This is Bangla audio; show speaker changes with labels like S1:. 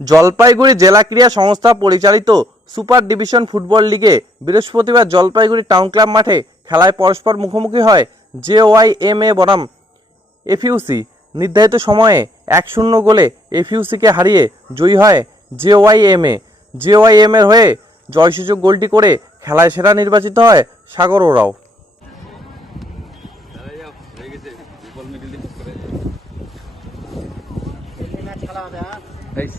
S1: জলপাইগুড়ি জেলা ক্রীড়া সংস্থা পরিচালিত সুপার ডিভিশন ফুটবল লিগে বৃহস্পতিবার জলপাইগুড়ি টাউন ক্লাব মাঠে খেলায় পরস্পর মুখোমুখি হয় জে ওয়াই এম এ বনাম এফইউসি। নির্ধারিত সময়ে এক শূন্য গোলে এফইউসিকে হারিয়ে জয়ী হয় J Y M A J Y M এর হয়ে জয়সূচক গোলটি করে খেলায় সেরা নির্বাচিত হয় সাগর ওরাও। 好的，没事。